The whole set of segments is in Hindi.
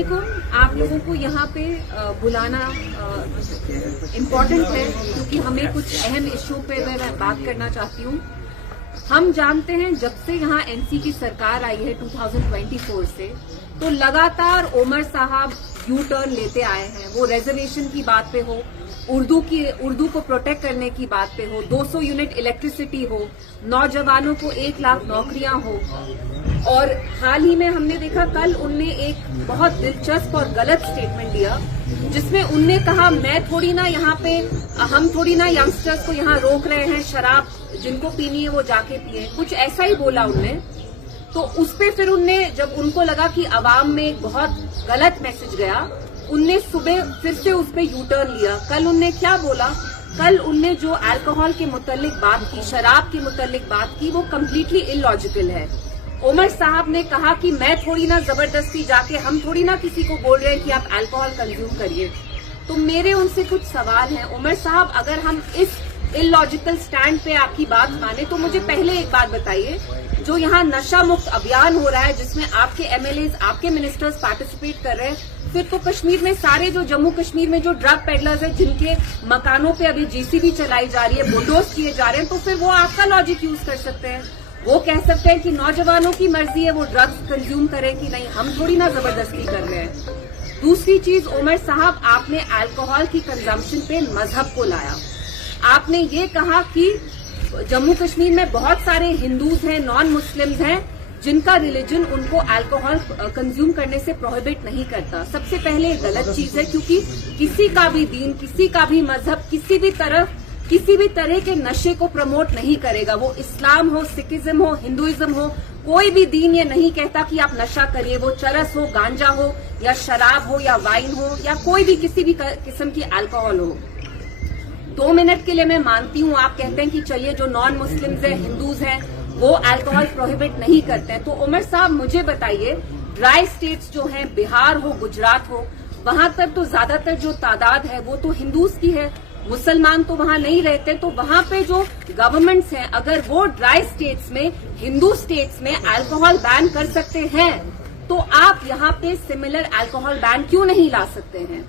अस्सलामुअलैकुम। आप लोगों को यहाँ पे बुलाना इम्पोर्टेंट है क्योंकि हमें कुछ अहम इश्यू पे मैं बात करना चाहती हूँ। हम जानते हैं जब से यहाँ एनसी की सरकार आई है 2024 से, तो लगातार ओमर साहब यू टर्न लेते आए हैं। वो रिजर्वेशन की बात पे हो, उर्दू को प्रोटेक्ट करने की बात पे हो, 200 यूनिट इलेक्ट्रिसिटी हो, नौजवानों को 1 लाख नौकरियां हो। और हाल ही में हमने देखा, कल उनने एक बहुत दिलचस्प और गलत स्टेटमेंट दिया जिसमें उनने कहा हम थोड़ी ना यंगस्टर्स को यहाँ रोक रहे हैं, शराब जिनको पीनी है वो जाके पिए, कुछ ऐसा ही बोला उनने। तो उस पे फिर उनने, जब उनको लगा कि अवाम में एक बहुत गलत मैसेज गया, उनने सुबह फिर से उस पे यू टर्न लिया। कल उनने क्या बोला? कल उनने जो अल्कोहल के मुतालिक बात की, शराब के मुतालिक बात की, वो कम्प्लीटली इलॉजिकल है। ओमर साहब ने कहा कि मैं थोड़ी ना जबरदस्ती जाके, हम थोड़ी ना किसी को बोल रहे हैं कि आप अल्कोहल कंज्यूम करिए। तो मेरे उनसे कुछ सवाल हैं। ओमर साहब, अगर हम इस इलॉजिकल स्टैंड पे आपकी बात माने तो मुझे पहले एक बात बताइए, जो यहाँ नशा मुक्त अभियान हो रहा है जिसमें आपके एमएलएज, आपके मिनिस्टर्स पार्टिसिपेट कर रहे हैं, फिर तो कश्मीर में सारे जो जम्मू कश्मीर में जो ड्रग पेडलर्स हैं जिनके मकानों पे अभी जेसीबी चलाई जा रही है, बुलडोज किए जा रहे हैं, तो फिर वो आपका लॉजिक यूज कर सकते हैं। वो कह सकते हैं कि नौजवानों की मर्जी है वो ड्रग्स कंज्यूम करें कि नहीं, हम थोड़ी ना जबरदस्ती कर रहे हैं। दूसरी चीज, ओमर साहब, आपने अल्कोहल की कंजम्पशन पे मजहब को लाया। आपने ये कहा कि जम्मू कश्मीर में बहुत सारे हिंदूज हैं, नॉन मुस्लिम्स हैं, जिनका रिलीजन उनको अल्कोहल कंज्यूम करने से प्रोहिबिट नहीं करता। सबसे पहले गलत चीज है, क्योंकि किसी का भी दीन, किसी का भी मजहब, किसी भी तरह के नशे को प्रमोट नहीं करेगा। वो इस्लाम हो, सिखिज्म हो, हिंदुइज्म हो, कोई भी दीन ये नहीं कहता कि आप नशा करिए। वो चरस हो, गांजा हो, या शराब हो, या वाइन हो, या कोई भी किसी भी किस्म की अल्कोहल हो। 2 मिनट के लिए मैं मानती हूँ, आप कहते हैं कि चलिए जो नॉन मुस्लिम्स हैं, हिंदूज हैं, वो अल्कोहल प्रोहिबिट नहीं करते हैं। तो उमर साहब, मुझे बताइए, ड्राई स्टेट्स जो हैं, बिहार हो, गुजरात हो, वहां तक तो ज्यादातर जो तादाद है वो तो हिंदूज की है, मुसलमान तो वहां नहीं रहते। तो वहां पे जो गवर्नमेंट्स हैं, अगर वो ड्राई स्टेट्स में, हिंदू स्टेट्स में अल्कोहल बैन कर सकते हैं, तो आप यहाँ पे सिमिलर अल्कोहल बैन क्यों नहीं ला सकते हैं?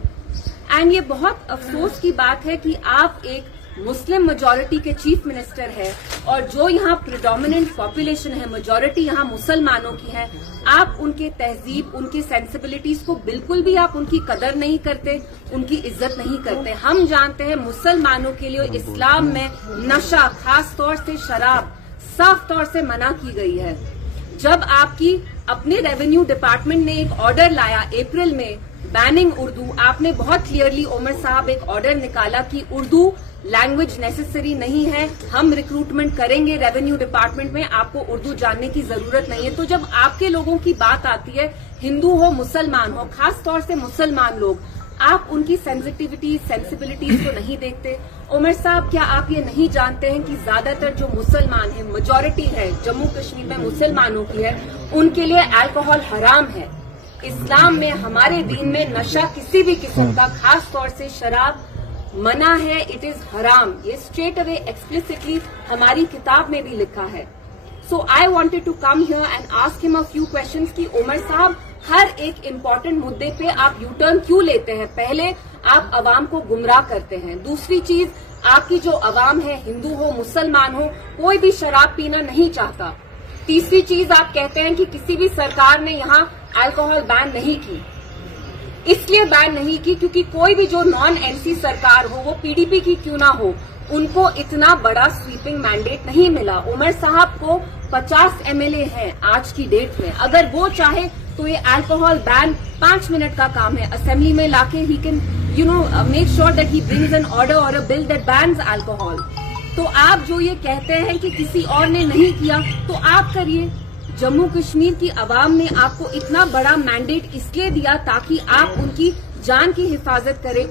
एंड ये बहुत अफसोस की बात है कि आप एक मुस्लिम मेजॉरिटी के चीफ मिनिस्टर है, और जो यहाँ प्रिडोमिनेंट पॉपुलेशन है, मेजॉरिटी यहाँ मुसलमानों की है, आप उनके तहजीब, उनकी सेंसिबिलिटीज को बिल्कुल भी आप उनकी कदर नहीं करते, उनकी इज्जत नहीं करते। हम जानते हैं मुसलमानों के लिए इस्लाम में नशा, खास तौर से शराब, साफ तौर से मना की गई है। जब आपकी अपने रेवेन्यू डिपार्टमेंट ने एक ऑर्डर लाया अप्रैल में बैनिंग उर्दू, आपने बहुत क्लियरली, ओमर साहब, एक ऑर्डर निकाला कि उर्दू लैंग्वेज नेसेसरी नहीं है, हम रिक्रूटमेंट करेंगे रेवेन्यू डिपार्टमेंट में, आपको उर्दू जानने की जरूरत नहीं है। तो जब आपके लोगों की बात आती है, हिंदू हो, मुसलमान हो, खास तौर से मुसलमान लोग, आप उनकी सेंसिबिलिटीज को नहीं देखते। उमर साहब, क्या आप ये नहीं जानते हैं कि ज्यादातर जो मुसलमान है, मेजॉरिटी है जम्मू कश्मीर में मुसलमानों की है, उनके लिए अल्कोहल हराम है। इस्लाम में, हमारे दीन में नशा किसी भी किस्म का, खास तौर से शराब, मना है, इट इज हराम। ये स्ट्रेट अवे एक्सप्लिसिटली हमारी किताब में भी लिखा है। So I wanted to come here and ask him a few questions कि उमर साहब, हर एक इम्पोर्टेंट मुद्दे पे आप यू टर्न क्यों लेते हैं? पहले आप अवाम को गुमराह करते हैं, दूसरी चीज, आपकी जो अवाम है, हिंदू हो, मुसलमान हो, कोई भी शराब पीना नहीं चाहता। तीसरी चीज, आप कहते हैं कि किसी भी सरकार ने यहाँ अल्कोहल बैन नहीं की। इसलिए बैन नहीं की क्योंकि कोई भी जो नॉन एनसी सरकार हो, वो पीडीपी की क्यों ना हो, उनको इतना बड़ा स्वीपिंग मैंडेट नहीं मिला। उमर साहब को 50 एमएलए हैं आज की डेट में, अगर वो चाहे तो ये अल्कोहल बैन 5 मिनट का काम है। असेंबली में लाके he can make sure that he brings an order और a bill that bans alcohol. तो आप जो ये कहते हैं कि किसी और ने नहीं किया, तो आप करिए। जम्मू कश्मीर की आवाम ने आपको इतना बड़ा मैंडेट इसलिए दिया ताकि आप उनकी जान की हिफाजत करें,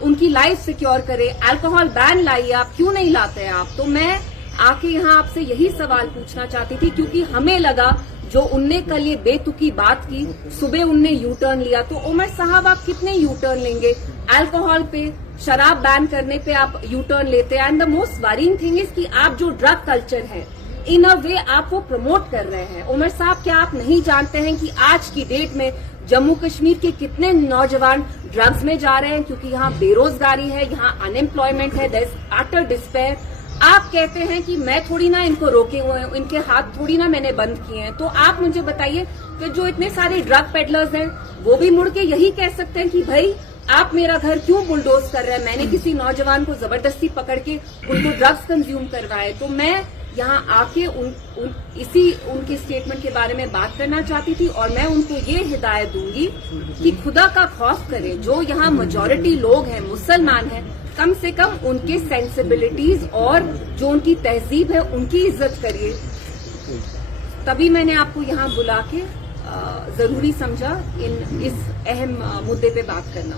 उनकी लाइफ सिक्योर करें। अल्कोहल बैन लाइए, आप क्यों नहीं लाते हैं आप? तो मैं आके यहाँ आपसे यही सवाल पूछना चाहती थी, क्योंकि हमें लगा जो उनने कल ये बेतुकी बात की, सुबह उनने यू टर्न लिया, तो उमर साहब आप कितने यू टर्न लेंगे? अल्कोहल पे, शराब बैन करने पे आप यू टर्न लेते हैं। And the most worrying thing is कि आप जो ड्रग कल्चर है, इन अ वे आप वो प्रमोट कर रहे हैं। उमर साहब, क्या आप नहीं जानते हैं कि आज की डेट में जम्मू कश्मीर के कितने नौजवान ड्रग्स में जा रहे हैं क्योंकि यहाँ बेरोजगारी है, यहाँ अनएम्प्लॉयमेंट है, देयर इज अटर डिस्पेयर। आप कहते हैं कि मैं थोड़ी ना इनको रोके हुए हैं, इनके हाथ थोड़ी ना मैंने बंद किए हैं। तो आप मुझे बताइए कि जो इतने सारे ड्रग पेडलर्स हैं वो भी मुड़ के यही कह सकते हैं कि भाई आप मेरा घर क्यों बुलडोज कर रहे हैं, मैंने किसी नौजवान को जबरदस्ती पकड़ के उनको ड्रग्स कंज्यूम करवाए। तो मैं यहाँ आके उनके स्टेटमेंट के बारे में बात करना चाहती थी और मैं उनको ये हिदायत दूंगी कि खुदा का खौफ करें। जो यहाँ मेजॉरिटी लोग हैं, मुसलमान हैं, कम से कम उनके सेंसिबिलिटीज और जो उनकी तहजीब है उनकी इज्जत करिए। तभी मैंने आपको यहाँ बुला के जरूरी समझा इस अहम मुद्दे पे बात करना।